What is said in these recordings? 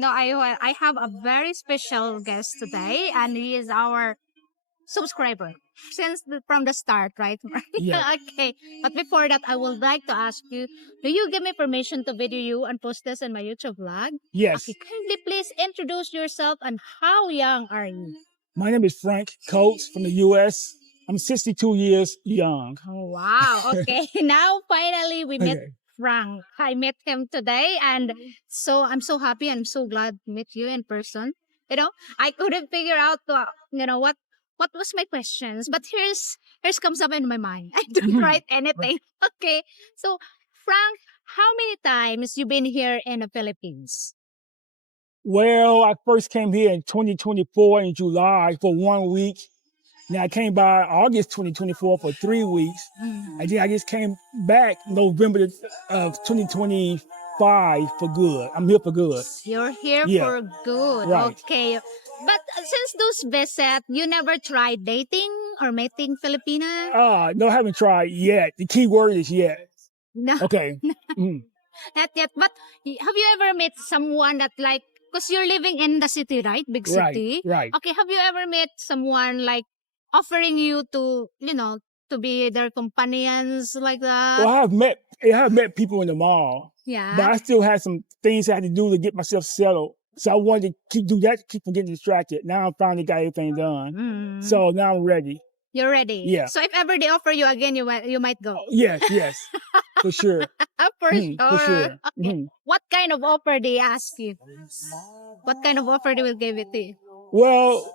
I have a very special guest today, and he is our subscriber from the start, right? Yeah. Okay. But before that, I would like to ask you: do you give me permission to video you and post this in my YouTube vlog? Yes. Okay. Kindly please introduce yourself and how young are you? My name is Frank Coates from the U.S. I'm 62 years young. Oh, wow. Okay. Now, finally, we met Okay. Frank. I met him today, and so I'm so happy and so glad to meet you in person. I couldn't figure out, what was my questions, but here's comes up in my mind. I don't Mhm. write anything. Okay. So, Frank, how many times you been here in the Philippines? Well, I first came here in 2024 in July for 1 week. Now I came by August 2024 for 3 weeks. And then I just came back November of 2025 for good. I'm here for good. You're here Yeah, for good. right. Okay. But since those visit, you never tried dating or meeting Filipina? No, I haven't tried yet. The key word is yet. No, Okay. Mhm. not yet. But have you ever met someone that like, because you're living in the city, right? Big Right, city. right. Okay. Have you ever met someone like offering you to be their companions like that? Well, I have met people in the mall, but Yeah. I still had some things I had to do to get myself settled. So I wanted to do that to keep from getting distracted. Now I finally got everything done. Mm. So now I'm ready. You're ready. Yeah. So if ever they offer you again, you might go. Oh, yes, yes, for sure. For For sure. sure. Okay. What kind of offer they ask you? What kind of offer they will give it to you? Well,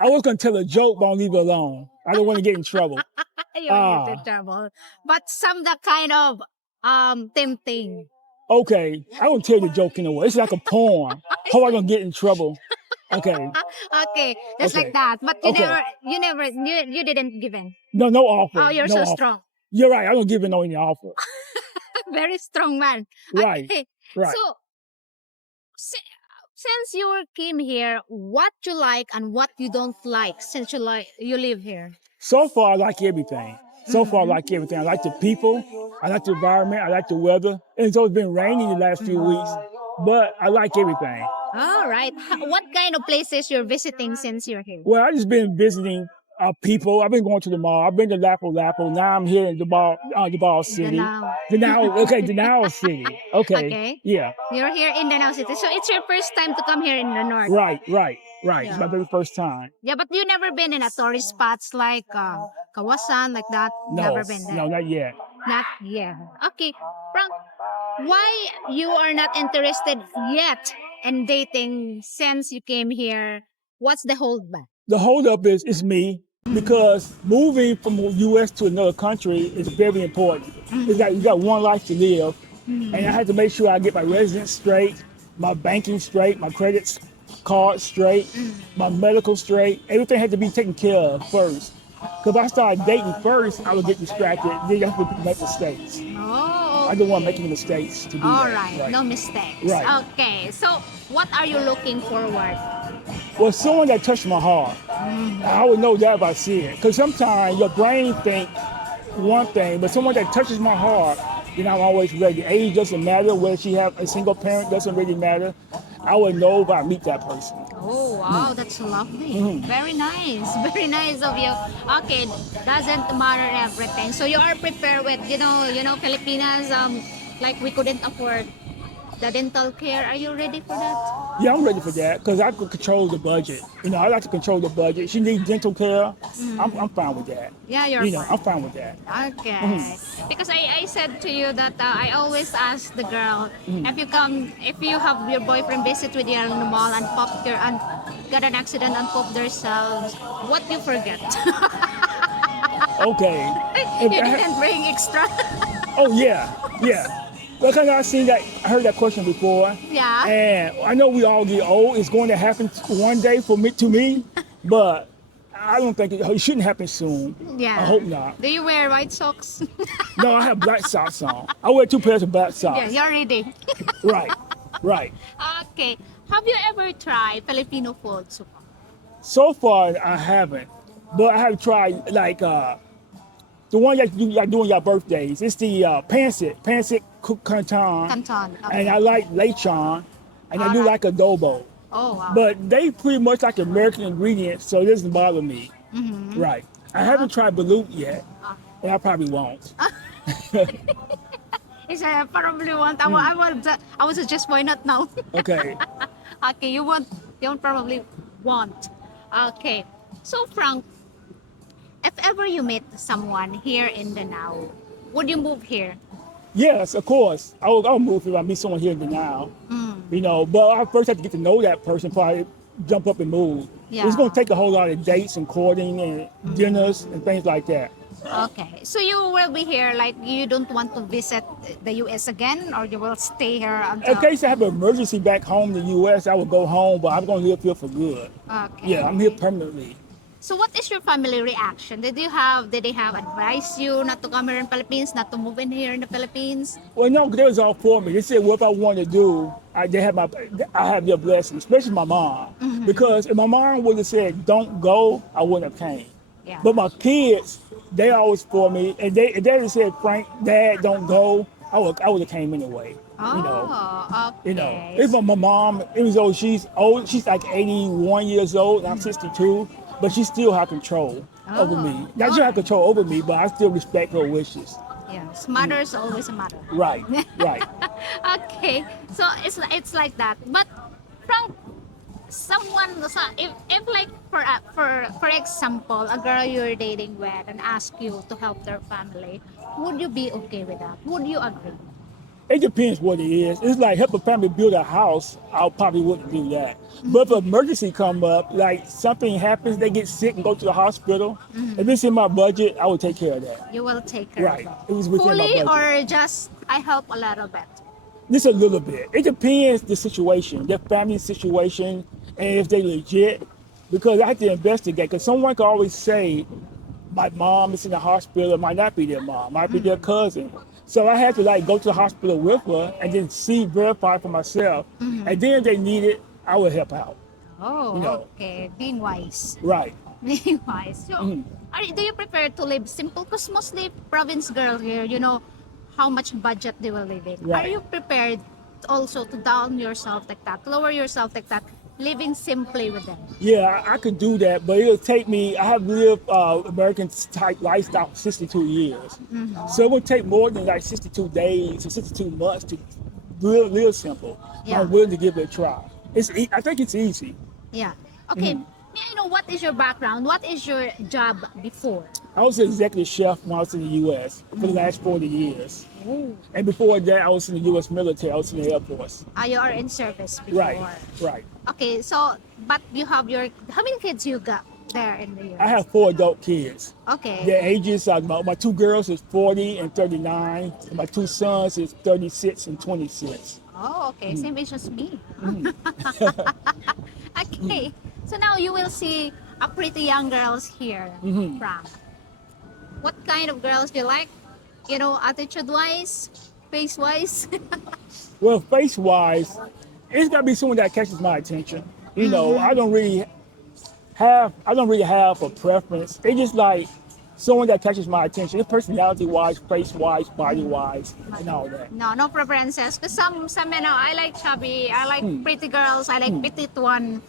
I was gonna tell a joke, but I'll leave it alone. I don't want to get in trouble. You get Ah, in trouble. But some the kind of tempting. okay. I won't tell the joke anyway. It's like a poem. How am I gonna get in trouble? Okay, Okay, just like okay, that. But okay. you didn't give in. No Oh, offer. you're No so offer. strong. You're right. I don't give it no any offer. Very strong man. Right, Okay. right. So si- since you came here, what you like and what you don't like since you live here? So far, I like everything. So far, I like everything. I like the people. I like the environment. I like the weather. And so it's been raining the last few weeks, but I like everything. All right. What kind of places you're visiting since you're here? Well, I just been visiting people. I've been going to the mall. I've been to Lapo Lapo. Now I'm here in the City. Danao. Danao City. Okay, Okay. yeah, You're here in Danao City. So it's your first time to come here in the north. right. It's Yeah. my very first time. Yeah, but you never been in a tourist spots like Kawasan, like that? Never been there. No, not yet. Not yet. Okay. Frank, why you are not interested yet in dating since you came here? What's the holdback? The holdup is it's me because moving from the U.S. to another country is very important. You got one life to live, and I had to make sure I get my residence straight, my banking straight, my credit card straight, my medical straight. Everything had to be taken care of first. Because if I started dating first, I would get distracted. Then that's when people make mistakes. Oh, I don't want to make any mistakes to do all that. right. No mistakes. Right. Okay. So, what are you looking forward? Well, someone that touched my heart. I would know that if I see it. Because sometimes your brain think one thing, but someone that touches my heart, then I'm always ready. Age doesn't matter. Whether she have a single parent doesn't really matter. I would know if I meet that person. Oh, wow, that's lovely. Very nice. Very nice of you. Okay, doesn't matter everything. So you are prepared with, Filipinas, like we couldn't afford the dental care. Are you ready for that? Yeah, I'm ready for that because I could control the budget. I like to control the budget. She needs dental care. I'm fine with that. Yeah, you're fine. I'm fine with that. Okay. Because I said to you that I always ask the girl if you have your boyfriend visit with you in the mall and got an accident and pop themselves, what you forget? Okay. You didn't bring extra. Oh yeah. Well, because I heard that question before. Yeah. And I know we all get old. It's going to happen one day to me, but I don't think it shouldn't happen soon. Yeah. I hope not. Do you wear white socks? No, I have black socks on. I wear 2 pairs of black socks. Yeah, you're ready. Right. Okay. Have you ever tried Filipino food so far? So far, I haven't, but I have tried like The one y'all do on your birthdays. It's the pancit canton, Canton. and Okay. I like lechon, and I All do right. like adobo. Oh wow. But they pretty much like American ingredients, so it doesn't bother me. Mm-hmm. Right. I haven't tried balut yet, Uh, and I probably won't. Yes, I probably want. I was just why not now? Okay. Okay, you want. You won't probably want. Okay. So Frank, if ever you meet someone here in the now, would you move here? Yes, of course. I'll move if I meet someone here in the now. Mm, You know, but I first have to get to know that person before I jump up and move. It's going to yeah. take a whole lot of dates and courting and dinners and things like that. Okay. So you will be here, like you don't want to visit the US again, or you will stay here In until. case I have an emergency back home in the U.S., I would go home, but I'm going to live here for good. Yeah, I'm here Okay. permanently. So what is your family reaction? Did they have advised you not to come here in Philippines, not to move in here in the Philippines? Well, no, they was all for me. They said what I wanted to do, I have their blessing, especially my mom. Because if my mom would have said don't go, I wouldn't have came. Yeah. But my kids, they always for me, and if they had said Frank, Dad, don't go, I would have came anyway. You know. Oh, You know, okay. it's my mom, even though she's old, she's like 81 years old, and I'm 62, but she still have control over me. Oh, Not she have control over me, but I still respect her wishes. yes, mother is always a mother. Right, right. Okay, so it's like that. But from if like for example, a girl you're dating with and ask you to help their family, would you be okay with that? Would you agree? It depends what it is. It's like help a family build a house, I probably wouldn't do that. But if an emergency come up, like something happens, they get sick and go to the hospital, if it's in my budget, I would take care of that. You will take care Right. of It was it within my fully, budget. or just I help a little bit. Just a little bit. It depends the situation, their family situation, and if they legit. Because I have to investigate. Because someone can always say, my mom is in the hospital. It might not be their mom. Might be their cousin. So I had to like go to the hospital with her and then verify for myself. And then if they need it, I would help out. Oh, You know. okay. Being wise. Right. Being wise. So, do you prefer to live simple? Because mostly province girl here, you know how much budget they will live in. Are Right. you prepared also to down yourself like that, lower yourself like that, living simply with them? Yeah, I could do that, but it'll take me. I have lived American type lifestyle for 62 years, so it would take more than like 62 days or 62 months to live simple. Yeah. I'm willing to give it a try. I think it's easy. Yeah. Okay. May I know what is your background? What is your job before? I was an executive chef when I was in the U.S. for the last 40 years, Oh. and before that, I was in the U.S. military. I was in the Air Force. You are in service before. Right, right. Okay, so but you have how many kids you got there in the US? I have 4 adult kids. Okay. Their ages are my 2 girls is 40 and 39, and my 2 sons is 36 and 26. Oh, okay. Same age as me. Okay. So now you will see a pretty young girls here, Frank. What kind of girls do you like? You know, attitude-wise, face-wise? Well, face-wise, it's gotta be someone that catches my attention. You know, I don't really have a preference. It's just like someone that catches my attention. It's personality-wise, face-wise, body-wise, and all that. No, no preferences. Because some you know, I like chubby, I like pretty girls, I like petite one.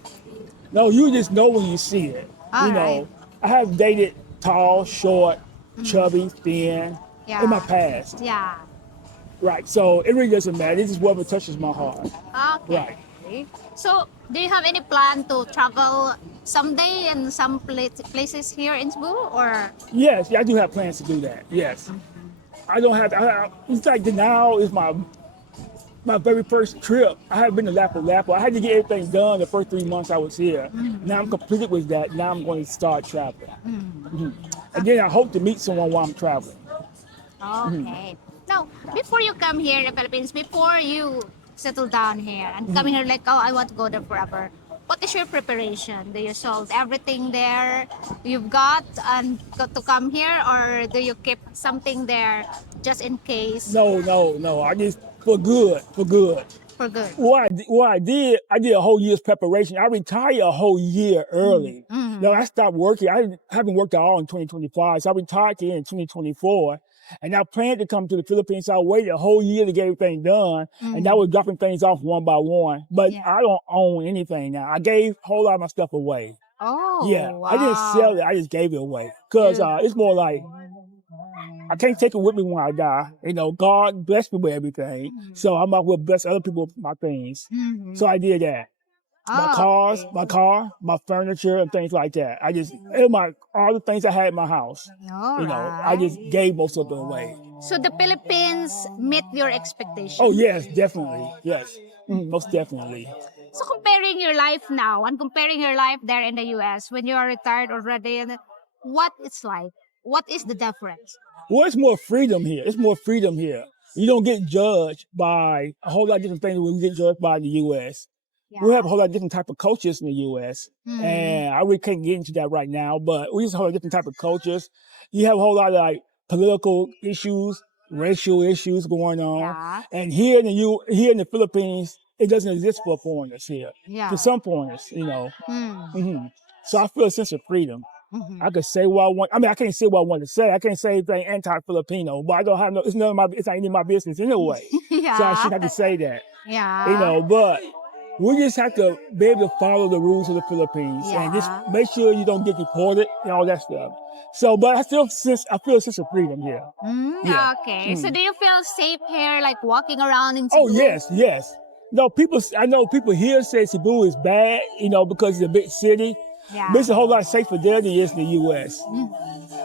No, you just know when you see it. All you know, right. I have dated tall, short, chubby, thin Yeah. in my past. Yeah. Right. So it really doesn't matter. It's just whatever touches my heart. Okay. So, do you have any plan to travel someday in some places here in Cebu, or? Yes, yeah, I do have plans to do that. Yes. I don't have. It's like now is my very first trip. I haven't been to Lapu-Lapu. I had to get everything done the first 3 months I was here. Now I'm completed with that. Now I'm going to start traveling. And then I hope to meet someone while I'm traveling. Okay. Now, before you come here in the Philippines, before you settle down here and come here like, oh, I want to go there forever, what is your preparation? Do you solve everything there you've got and got to come here, or do you keep something there just in case? No. I just for good. for good. I did a whole year's preparation. I retired a whole year early. No, I stopped working. I haven't worked at all in 2025. So I retired here in 2024. And I planned to come to the Philippines. So I waited a whole year to get everything done. And I was dropping things off one by one. But Yeah. I don't own anything now. I gave a whole lot of my stuff away. Oh, Yeah. wow. I didn't sell it. I just gave it away. Because it's more like, I can't take it with me when I die. You know, God blessed me with everything. So I might well bless other people with my things. So I did that. My cars, okay. my car, my furniture, and things like that. I just, all the things I had in my house, All you know, I just right. gave most of it away. So the Philippines meet your expectations. Oh, yes, definitely. Yes, most definitely. So comparing your life now and comparing your life there in the US when you are retired already, and what it's like, what is the difference? Well, it's more freedom here. It's more freedom here. You don't get judged by a whole lot of different things when you get judged by the U.S. We have a whole lot of different type of cultures in the U.S. And I really can't get into that right now, but we just have a whole different type of cultures. You have a whole lot of like political issues, racial issues going on. Yeah. And here in the Philippines, it doesn't exist for foreigners here. Yeah. For some foreigners, you know. Mm. So I feel a sense of freedom. I could say what I want. I mean, I can't say what I want to say. I can't say anything anti-Filipino, but I don't have it's none of my. It's not any of my business anyway. Yeah. So I shouldn't have to say that. Yeah. You know, but we just have to be able to follow the rules of the Philippines and just Yeah. make sure you don't get deported and all that stuff. So, but I feel a sense of freedom here. Yeah. Okay. So do you feel safe here, like walking around in Oh Cebu? yes. No, I know people here say Cebu is bad, you know, because it's a big city. Yeah. But it's a whole lot safer there than it is in the U.S.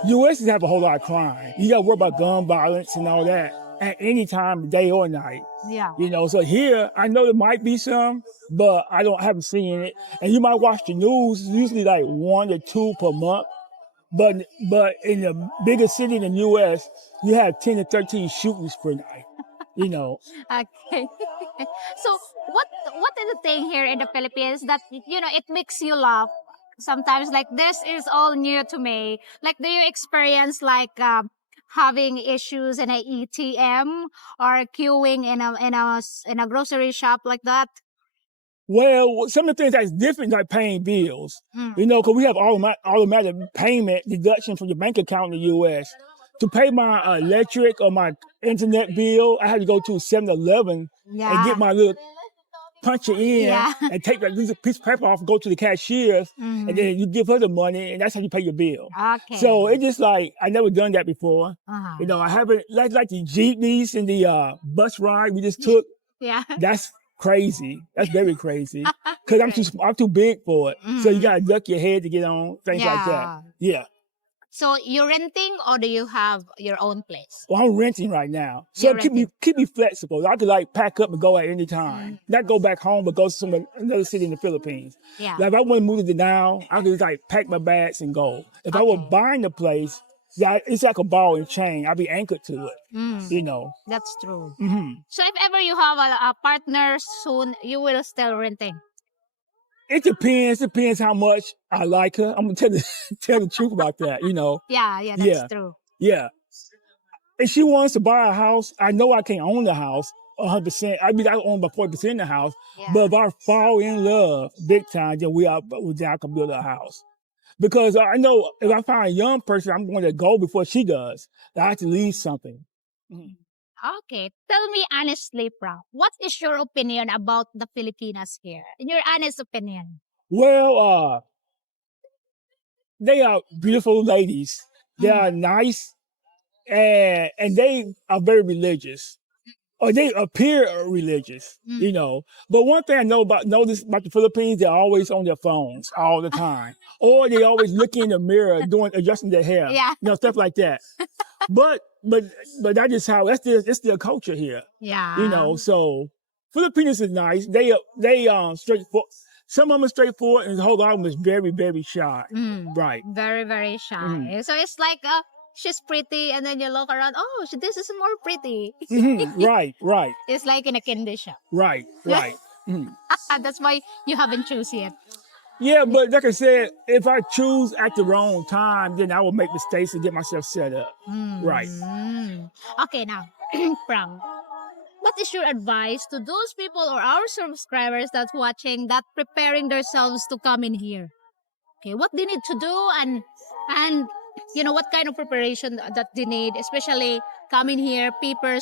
U.S. have a whole lot of crime. You got to worry about gun violence and all that at any time, day or night. Yeah. You know, so here, I know there might be some, but haven't seen it. And you might watch the news, it's usually like 1 or 2 per month. But in the bigger city in the U.S., you have 10 to 13 shootings per night, you know. Okay. So what is the thing here in the Philippines that it makes you laugh? Sometimes like this is all new to me. Like do you experience like having issues in a ATM or queuing in a grocery shop like that? Well, some of the things that's different, like paying bills, you know, because we have automatic payment deduction from your bank account in the U.S. To pay my electric or my internet bill, I had to go to 7-Eleven and get my little punch it in and take that little piece of paper off and go to the cashiers, and then you give her the money, and that's how you pay your bill. Okay. So it's just like, I never done that before. You know, I haven't, like the jeepneys and the bus ride we just took. Yeah. That's crazy. That's very crazy. Because I'm too big for it. So you got to duck your head to get on, things like that. Yeah. So you're renting or do you have your own place? Well, I'm renting right now. So keep me flexible. I could like pack up and go at any time. Not go back home, but go to another city in the Philippines. Yeah. Like if I want to move to now, I could just like pack my bags and go. If I were buying the place, it's like a ball and chain. I'll be anchored to it, you know. That's true. So if ever you have a partner soon, you will still renting? It depends. Depends how much I like her. I'm gonna tell the truth about that, you know. Yeah, that's true. Yeah. If she wants to buy a house, I know I can't own the house 100%. I mean, I own about 40% of the house. Yeah. But if I fall in love big time, then I can build a house. Because I know if I find a young person, I'm going to go before she does. I have to leave something. Okay. Tell me honestly, Prof, what is your opinion about the Filipinas here? In your honest opinion. Well, they are beautiful ladies. They are nice, and they are very religious. Or they appear religious, you know. But one thing I notice about the Philippines, they're always on their phones all the time. Or they always look in the mirror adjusting their hair. Yeah. You know, stuff like that. But that's just how it's their culture here. Yeah. You know, so Filipinos is nice. They straightforward. Some of them are straightforward, and the whole lot of them is very, very shy. Right. Very, very shy. So it's like she's pretty, and then you look around. Oh, this is more pretty. Right. It's like in a candy shop. Right. That's why you haven't chosen yet. Yeah, but like I said, if I choose at the wrong time, then I will make mistakes and get myself set up. Right. Okay, now, Prang, what what is your advice to those people or our subscribers that's watching that preparing themselves to come in here? Okay, what they need to do, and what kind of preparation that they need, especially coming here, paper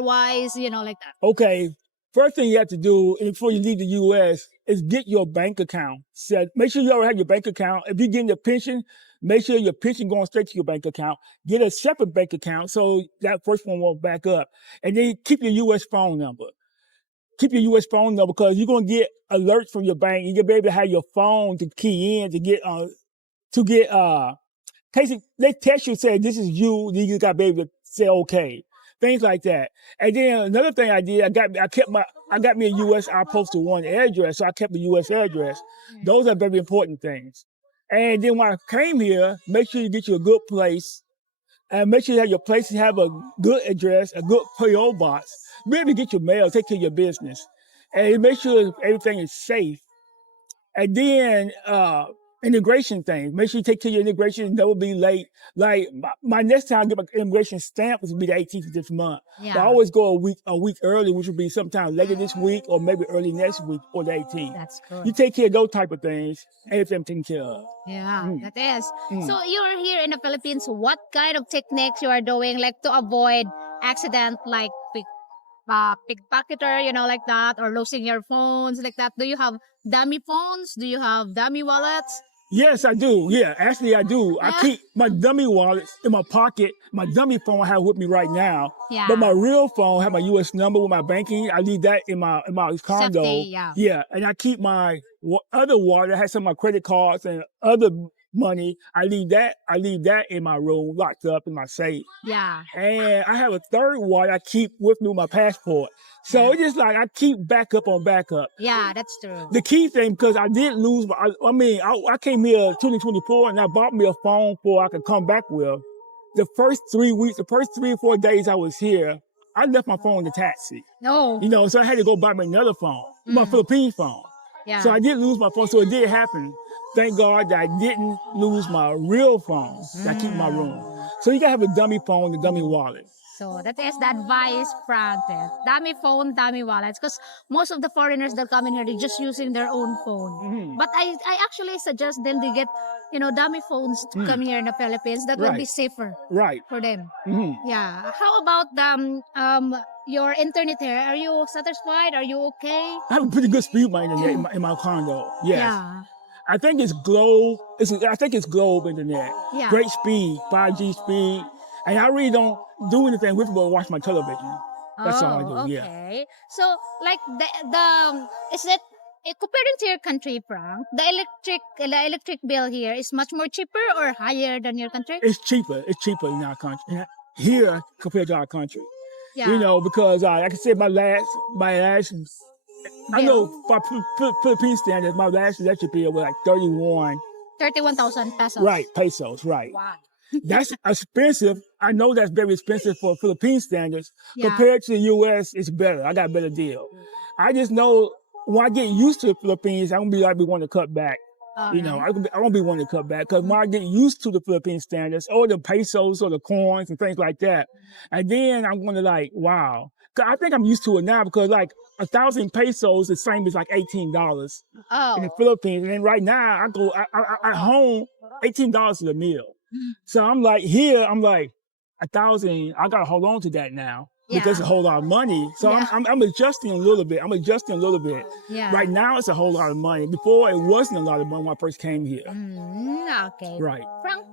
wise, like that. Okay, first thing you have to do before you leave the U.S. is get your bank account set. Make sure you already have your bank account. If you're getting a pension, make sure your pension going straight to your bank account. Get a separate bank account so that first one won't back up. And then keep your U.S. phone number. Keep your U.S. phone number because you're going to get alerts from your bank. You're going to be able to have your phone to key in to get case they text you say this is you, then you got to be able to say okay, things like that. And then another thing I did, I got me a U.S. I posted one address, so I kept a U.S. address. Those are very important things. And then when I came here, make sure you get you a good place, and make sure you have your place have a good address, a good PO box. Be able to get your mail, take care of your business, and make sure everything is safe. And then integration thing. Make sure you take care of your integration, never be late. Like my next time I get my immigration stamp will be the 18th of this month. Yeah. But I always go a week early, which will be sometime later this week or maybe early next week or the 18th. That's good. You take care of those type of things, everything taken care of. Yeah, that is. So you're here in the Philippines. What kind of techniques you are doing, like to avoid accident, like pickpocketer, like that, or losing your phones, like that? Do you have dummy phones? Do you have dummy wallets? Yes, I do. Yeah, actually, I do. I keep my dummy wallets in my pocket. My dummy phone I have with me right now. Yeah. But my real phone have my U.S. number with my banking. I leave that in my condo. Safety, yeah. Yeah, and I keep my other wallet that has some of my credit cards and other money. I leave that in my room, locked up in my safe. Yeah. And I have a third wallet I keep with me with my passport. So it's just like I keep backup on backup. Yeah, that's true. The key thing, because I did lose, I came here 2024 and I bought me a phone for I could come back with. The first 3 or 4 days I was here, I left my phone in the taxi. No. So I had to go buy me another phone, my Philippine phone. Yeah. So I did lose my phone, so it did happen. Thank God that I didn't lose my real phone that I keep in my room. So you gotta have a dummy phone, a dummy wallet. So that is the advice, Francis. Dummy phone, dummy wallets. Because most of the foreigners that come in here, they're just using their own phone. But I actually suggest them to get, dummy phones to come here in the Philippines. That will be safer for them. Yeah. How about your internet here? Are you satisfied? Are you okay? I have a pretty good speed with my internet in my condo. Yes. Yeah. I think it's Globe. I think it's Globe internet. Yeah. Great speed, 5G speed. And I really don't do anything with it but watch my television. That's all I do. Okay. Yeah. So, like is it comparing to your country, Frank? The electric bill here is much more cheaper or higher than your country? It's cheaper. It's cheaper in our country here compared to our country. Yeah. Because like I said, my last. I know for Philippine standards, my last electric bill was like 31,000 pesos. Right, pesos, right. Wow. That's expensive. I know that's very expensive for Philippine standards. Yeah. Compared to the U.S., it's better. I got a better deal. I just know when I get used to the Philippines, I'm going to be wanting to cut back. I won't be wanting to cut back because when I get used to the Philippine standards or the pesos or the coins and things like that, and then I'm going to wow. I think I'm used to it now because 1,000 pesos is the same as $18 in the Philippines. And then right now I go at home, $18 is a meal. So I'm here, I'm 1,000. I gotta hold on to that now because it's a whole lot of money. So I'm adjusting a little bit. Yeah. Right now it's a whole lot of money. Before it wasn't a lot of money when I first came here. Okay. Right. Frank,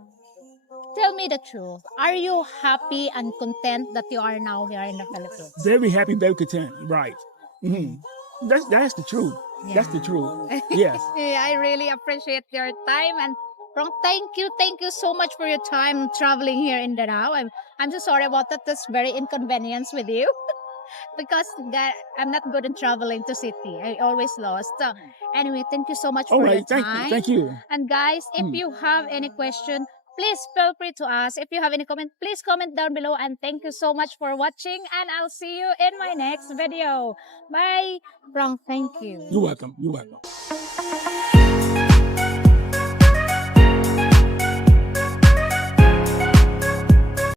tell me the truth. Are you happy and content that you are now here in the Philippines? Very happy, very content. Right. That's the truth. Yeah. That's the truth. Yes. I really appreciate your time, and Frank, thank you so much for your time traveling here in Danao. I'm so sorry about that. That's very inconvenience with you because I'm not good in traveling to city. I always lost. So anyway, thank you so much for your time. Thank you. And guys, if you have any question, please feel free to ask. If you have any comment, please comment down below. And thank you so much for watching. And I'll see you in my next video. Bye. Frank, thank you. You're welcome.